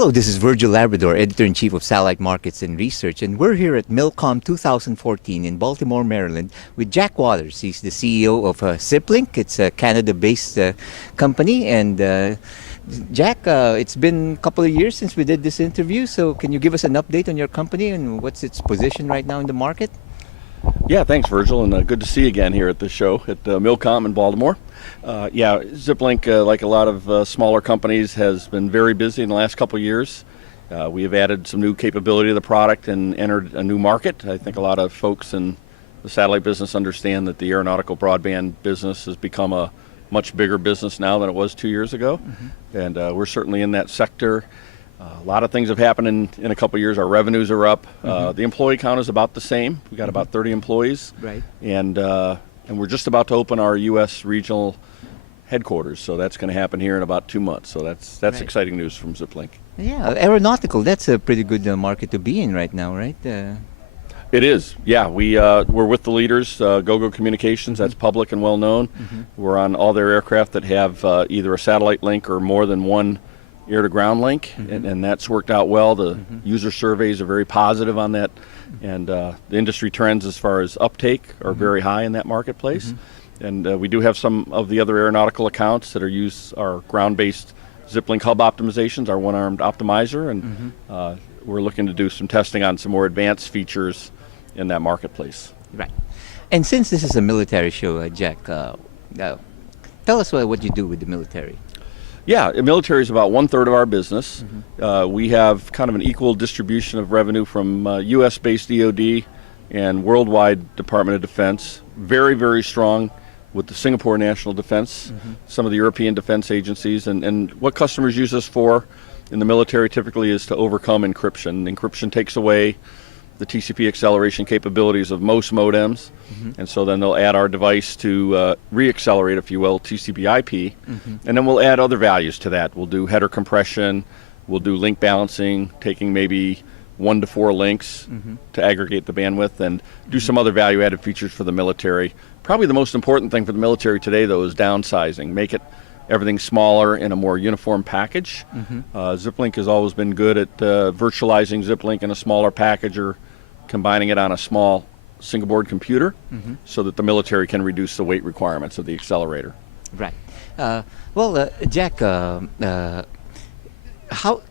Hello, this is Virgil Labrador, Editor-in-Chief of Satellite Markets and Research, and we're here at Milcom 2014 in Baltimore, Maryland with Jack Waters. He's the CEO of Xiplink. It's a Canada-based company, and Jack, it's been a couple of years since we did this interview, so can you give us an update on your company and what's its position right now in the market? Yeah, thanks, Virgil, and good to see you again here at the show at Milcom in Baltimore. Yeah, Xiplink, like a lot of smaller companies, has been very busy in the last couple of years. We have added some new capability to the product and entered a new market. I think a lot of folks in the satellite business understand that the aeronautical broadband business has become a much bigger business now than it was 2 years ago, and we're certainly in that sector. A lot of things have happened in a couple of years. Our revenues are up. The employee count is about the same. We've got about 30 employees. Right. And we're just about to open our U.S. regional headquarters. So that's going to happen here in about 2 months. So that's Right. exciting news from Xiplink. Yeah, aeronautical, that's a pretty good market to be in right now, right? It is. Yeah, we're with the leaders, GoGo Communications. That's public and well known. We're on all their aircraft that have either a satellite link or more than one air-to-ground link, and that's worked out well. The user surveys are very positive on that, and the industry trends as far as uptake are very high in that marketplace. And we do have some of the other aeronautical accounts that use our ground-based Xiplink hub optimizations, our one-armed optimizer, and we're looking to do some testing on some more advanced features in that marketplace. Right. And since this is a military show, Jack, tell us what you do with the military. Yeah, the military is about 1/3 of our business. We have kind of an equal distribution of revenue from U.S.-based DoD and worldwide Department of Defense. Very, very strong with the Singapore National Defense, some of the European defense agencies. And what customers use us for in the military typically is to overcome encryption. Encryption takes away the TCP acceleration capabilities of most modems, and so then they'll add our device to re-accelerate, if you will, TCP IP, and then we'll add other values to that. We'll do header compression, we'll do link balancing, taking maybe 1 to 4 links to aggregate the bandwidth, and do some other value-added features for the military. Probably the most important thing for the military today, though, is downsizing. Make it everything smaller in a more uniform package. Xiplink has always been good at virtualizing Xiplink in a smaller package or combining it on a small single board computer so that the military can reduce the weight requirements of the accelerator. Right. Jack, how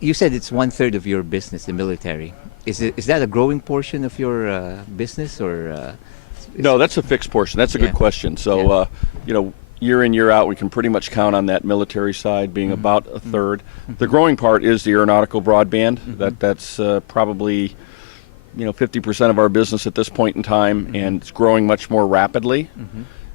you said it's 1/3 of your business, the military. Is that a growing portion of your business, or? No, that's a fixed portion. That's a good question. So, year in, year out, we can pretty much count on that military side being about 1/3. The growing part is the aeronautical broadband. That's probably 50% of our business at this point in time, and it's growing much more rapidly.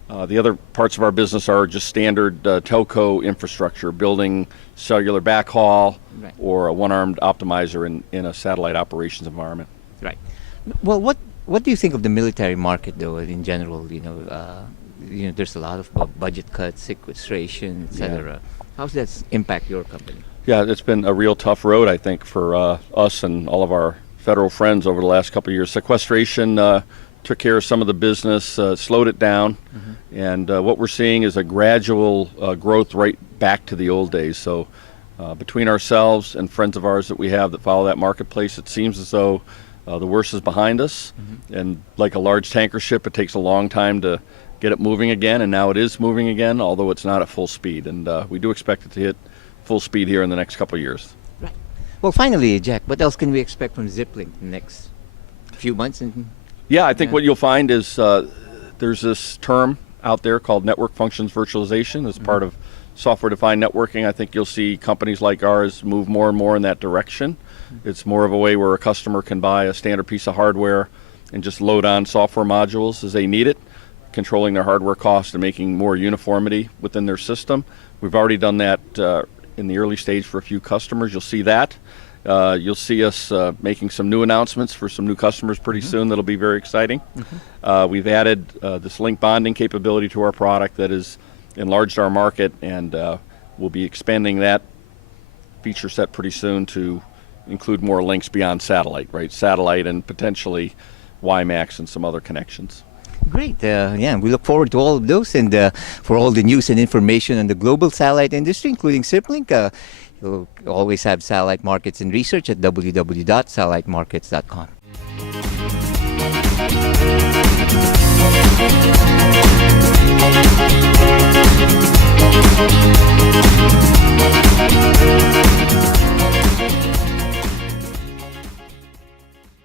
The other parts of our business are just standard telco infrastructure, building cellular backhaul or a one-armed optimizer in a satellite operations environment. Right. Well, what do you think of the military market, though, in general? There's a lot of budget cuts, sequestration, etc. How does that impact your company? Yeah, it's been a real tough road, I think, for us and all of our federal friends over the last couple of years. Sequestration took care of some of the business, slowed it down, and what we're seeing is a gradual growth right back to the old days. So between ourselves and friends of ours that we have that follow that marketplace, it seems as though the worst is behind us. And like a large tanker ship, it takes a long time to get it moving again, and now it is moving again, although it's not at full speed. And we do expect it to hit full speed here in the next couple of years. Right. Well, finally, Jack, what else can we expect from Xiplink in the next few months? Yeah, I think what you'll find is there's this term out there called network functions virtualization as part of software-defined networking. I think you'll see companies like ours move more and more in that direction. It's more of a way where a customer can buy a standard piece of hardware and just load on software modules as they need it, controlling their hardware costs and making more uniformity within their system. We've already done that in the early stage for a few customers. You'll see that. You'll see us making some new announcements for some new customers pretty soon that'll be very exciting. We've added this link bonding capability to our product that has enlarged our market, and we'll be expanding that feature set pretty soon to include more links beyond satellite, right? Satellite and potentially WiMAX and some other connections. Great. We look forward to all of those, and for all the news and information on the global satellite industry, including Xiplink, We'll always have satellite markets and research at www.satellitemarkets.com.